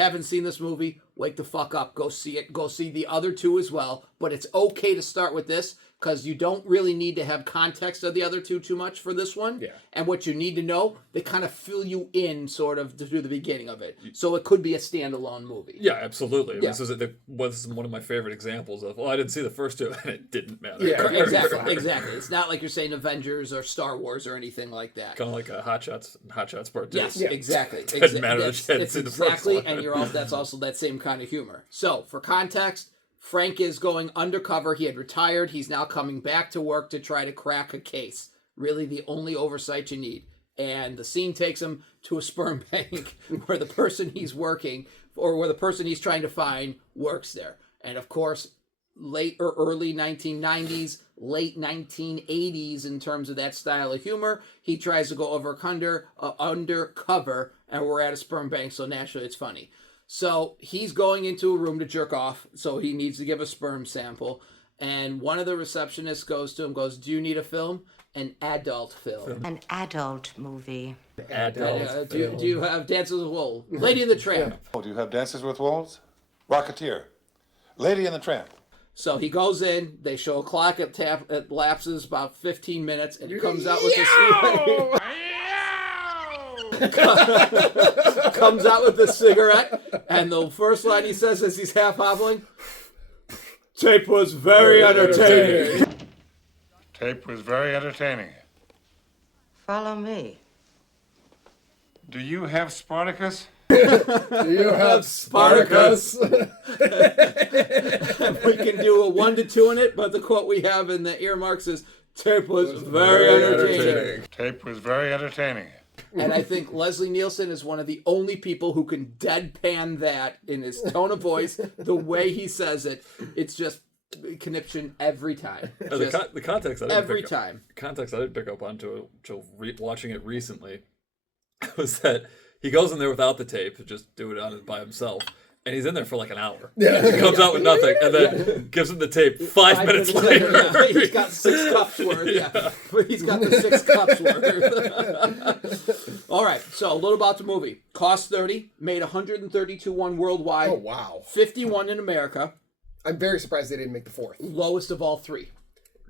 haven't seen this movie, wake the fuck up. Go see it. Go see the other two as well. But it's okay to start with this because you don't really need to have context of the other two too much for this one. Yeah. And what you need to know, they kind of fill you in sort of through the beginning of it. So it could be a standalone movie. Yeah, absolutely. Yeah. This is one of my favorite examples of, I didn't see the first two, and it didn't matter. Yeah, Exactly. It's not like you're saying Avengers or Star Wars or anything like that. Kind of like a Hot Shots Part 2. Yes, exactly. Doesn't matter that you hadn't seen the first one. And that's also that same kind of humor. So, for context, Frank is going undercover. He had retired. He's now coming back to work to try to crack a case. Really the only oversight you need. And the scene takes him to a sperm bank where the person he's working, or where the person he's trying to find, works there. And of course, late or early 1990s, late 1980s in terms of that style of humor, he tries to go undercover, and we're at a sperm bank, so naturally it's funny. So he's going into a room to jerk off, so he needs to give a sperm sample. And one of the receptionists goes to him, do you need a film? An adult film. An adult movie. Do you have Dances with Wolves? Lady and the Tramp. Oh, do you have Dances with Wolves? Rocketeer. Lady and the Tramp. So he goes in, they show a clock, it lapses about 15 minutes, and he comes out with this... comes out with a cigarette, and the first line he says as he's half hobbling, tape was very entertaining. Tape was very entertaining. Follow me. Do you have Spartacus? Do you have Spartacus? We can do a 1 to 2 in it, but the quote we have in the earmarks is, tape was very entertaining. Tape was very entertaining. And I think Leslie Nielsen is one of the only people who can deadpan that in his tone of voice, the way he says it. It's just conniption every time. The context I didn't every time. Context I didn't pick up on until watching it recently was that he goes in there without the tape to just do it on it by himself. And he's in there for like an hour. Yeah. He comes out with nothing and then gives him the tape 5 minutes later. Yeah, he's got 6 cups worth. Yeah. He's got the 6 cups worth. All right. So a little about the movie. Cost $30, made $132 worldwide. Oh, wow. 51 in America. I'm very surprised they didn't make the 4th. Lowest of all 3.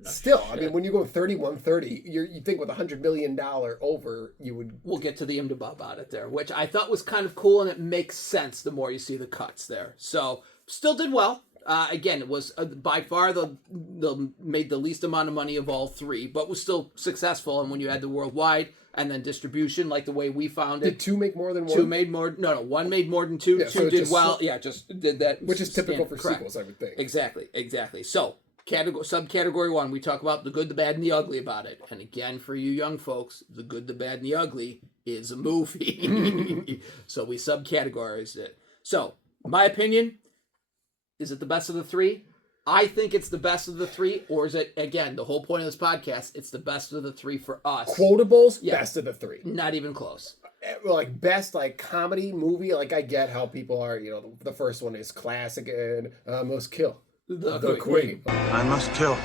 Still, I mean, when you go 31-30, you think with $100 million over, you would... We'll get to the imdb about it there, which I thought was kind of cool, and it makes sense the more you see the cuts there. So, still did well. Again, it was by far the made the least amount of money of all 3, but was still successful. And when you add the worldwide and then distribution, like the way we found it. Did 2 make more than 1? 2 made more. No, 1 made more than 2. Yeah, 2 so did well. Yeah, just did that. Which is typical for correct. sequels, I would think. Exactly. So, subcategory 1, we talk about the good, the bad, and the ugly about it. And again, for you young folks, the good, the bad, and the ugly is a movie. So we subcategorized it. So, my opinion, is it the best of the 3? I think it's the best of the 3, or is it, again, the whole point of this podcast, it's the best of the 3 for us. Quotables, best of the 3. Not even close. Like, best, like, comedy movie, like, I get how people are, the first one is classic and must kill. The Queen. I must kill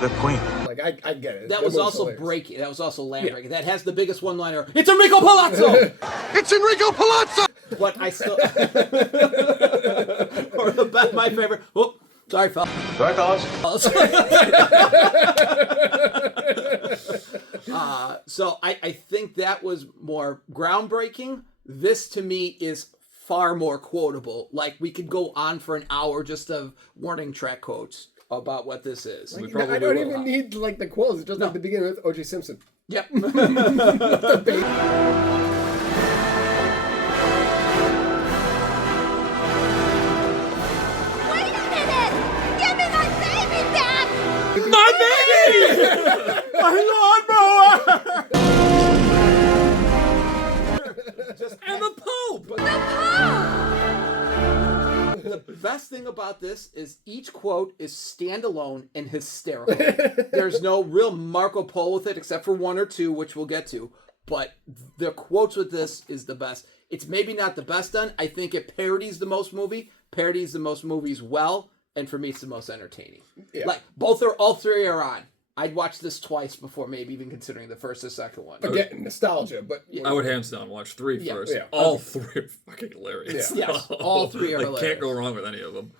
the Queen. Like, I get it. That was also breaking. That was also Landbreak. Yeah. That has the biggest one-liner. It's Enrico Palazzo! It's Enrico Palazzo! But I still... or my favorite... Oh, sorry, fellas. Sorry, fellas. So I think that was more groundbreaking. This, to me, is far more quotable. Like, we could go on for an hour just of warning track quotes about what this is. Like, I don't even need, like, the quotes. It just like the beginning with O.J. Simpson. Yep. My baby! My lawnmower! And the Pope! The best thing about this is each quote is standalone and hysterical. There's no real Marco Polo with it, except for 1 or 2, which we'll get to. But the quotes with this is the best. It's maybe not the best done. I think it parodies the most movies well, and for me, it's the most entertaining. Yeah. Like all 3 are on. I'd watch this twice before maybe even considering the first or second one. Again, nostalgia, but I would hands down watch 3 Yeah. first. Yeah. All 3 are fucking hilarious. Yes, all 3 are like, hilarious. Can't go wrong with any of them.